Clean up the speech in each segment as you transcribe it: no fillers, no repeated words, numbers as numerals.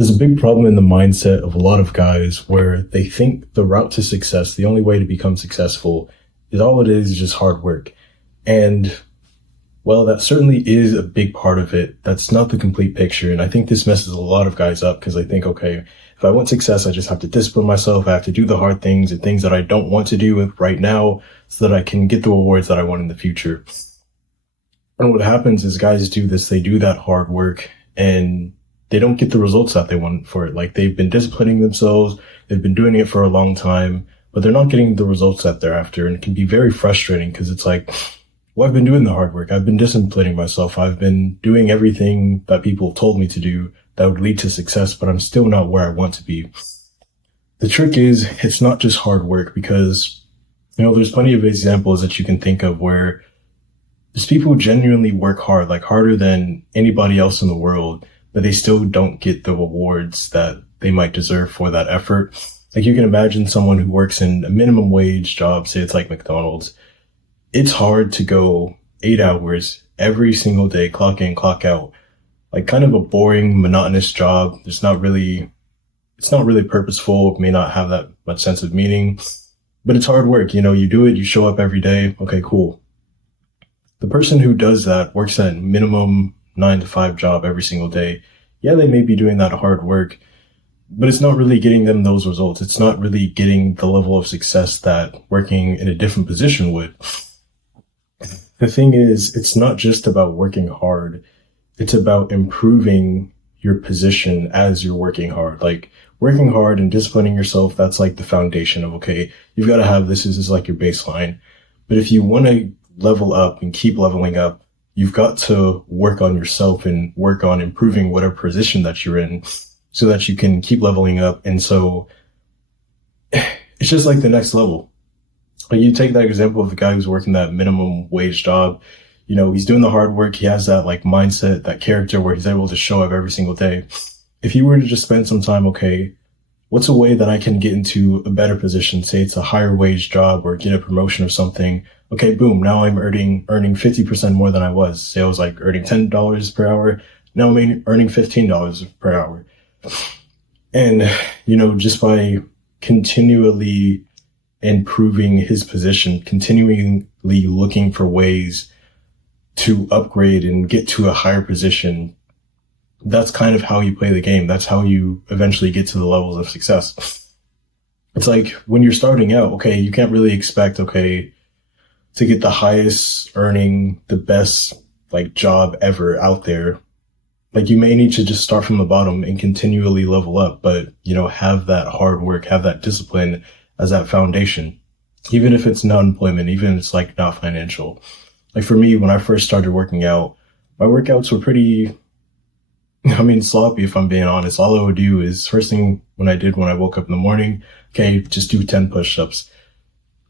There's a big problem in the mindset of a lot of guys where they think the route to success, the only way to become successful, is all it is just hard work. And well, that certainly is a big part of it. That's not the complete picture. And I think this messes a lot of guys up because I think, okay, if I want success, I just have to discipline myself. I have to do the hard things and things that I don't want to do right now so that I can get the rewards that I want in the future. And what happens is guys do this, they do that hard work and they don't get the results that they want for it. Like they've been disciplining themselves, they've been doing it for a long time, but they're not getting the results that they're after. And it can be very frustrating because it's like, well, I've been doing the hard work. I've been disciplining myself. I've been doing everything that people have told me to do that would lead to success, but I'm still not where I want to be. The trick is it's not just hard work because, there's plenty of examples that you can think of where there's people who genuinely work hard, like harder than anybody else in the world, but they still don't get the rewards that they might deserve for that effort. Like you can imagine someone who works in a minimum wage job, say it's like McDonald's. It's hard to go 8 hours every single day, clock in, clock out, like kind of a boring, monotonous job. It's not really purposeful. It may not have that much sense of meaning, but it's hard work. You do it, you show up every day. Okay, cool. The person who does that works at minimum 9 to 5 job every single day. Yeah, they may be doing that hard work, but it's not really getting them those results. It's not really getting the level of success that working in a different position would. The thing is, it's not just about working hard. It's about improving your position as you're working hard. Like working hard and disciplining yourself, that's like the foundation of, okay, you've got to have this is like your baseline. But if you want to level up and keep leveling up, you've got to work on yourself and work on improving whatever position that you're in so that you can keep leveling up. And so it's just like the next level. Like you take that example of the guy who's working that minimum wage job, he's doing the hard work. He has that like mindset, that character where he's able to show up every single day. If you were to just spend some time, okay, what's a way that I can get into a better position? Say it's a higher wage job or get a promotion or something. Okay, boom. Now I'm earning 50% more than I was. Say I was like earning $10 per hour. Now I'm earning $15 per hour. And, just by continually improving his position, continually looking for ways to upgrade and get to a higher position, that's kind of how you play the game. That's how you eventually get to the levels of success. It's like when you're starting out, okay, you can't really expect, okay, to get the highest earning, the best like job ever out there. Like you may need to just start from the bottom and continually level up, but have that hard work, have that discipline as that foundation, even if it's not employment, even if it's like not financial. Like for me, when I first started working out, my workouts were pretty, sloppy if I'm being honest. All I would do is first thing when I woke up in the morning, okay, just do 10 push-ups.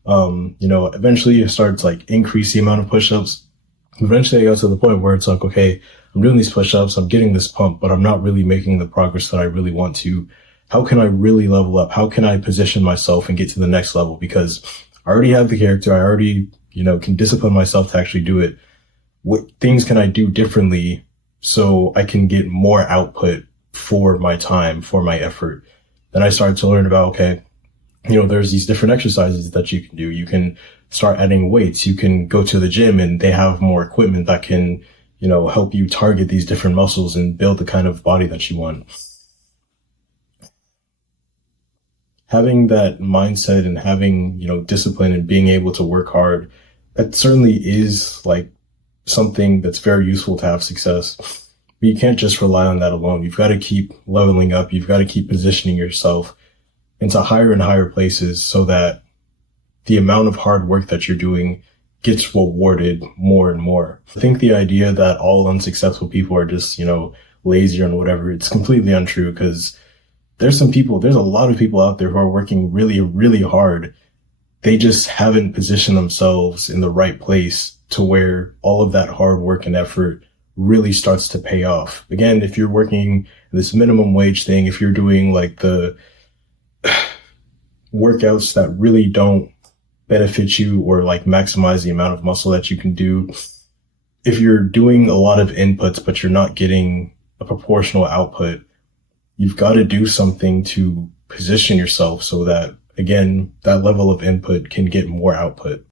Eventually it started to like increase the amount of push-ups. Eventually I got to the point where it's like, okay, I'm doing these push-ups, I'm getting this pump, but I'm not really making the progress that I really want to. How can I really level up? How can I position myself and get to the next level? Because I already have the character. I already, can discipline myself to actually do it. What things can I do differently so I can get more output for my time, for my effort? Then I started to learn about, okay, there's these different exercises that you can do. You can start adding weights. You can go to the gym and they have more equipment that can, help you target these different muscles and build the kind of body that you want. Having that mindset and having, discipline and being able to work hard, that certainly is like something that's very useful to have success. But you can't just rely on that alone. You've got to keep leveling up. You've got to keep positioning yourself into higher and higher places so that the amount of hard work that you're doing gets rewarded more and more. I think the idea that all unsuccessful people are just, lazy and whatever, it's completely untrue because there's a lot of people out there who are working really, really hard. They just haven't positioned themselves in the right place to where all of that hard work and effort really starts to pay off. Again, if you're working this minimum wage thing, if you're doing like the workouts that really don't benefit you or like maximize the amount of muscle that you can do, if you're doing a lot of inputs, but you're not getting a proportional output, you've got to do something to position yourself so that, again, that level of input can get more output.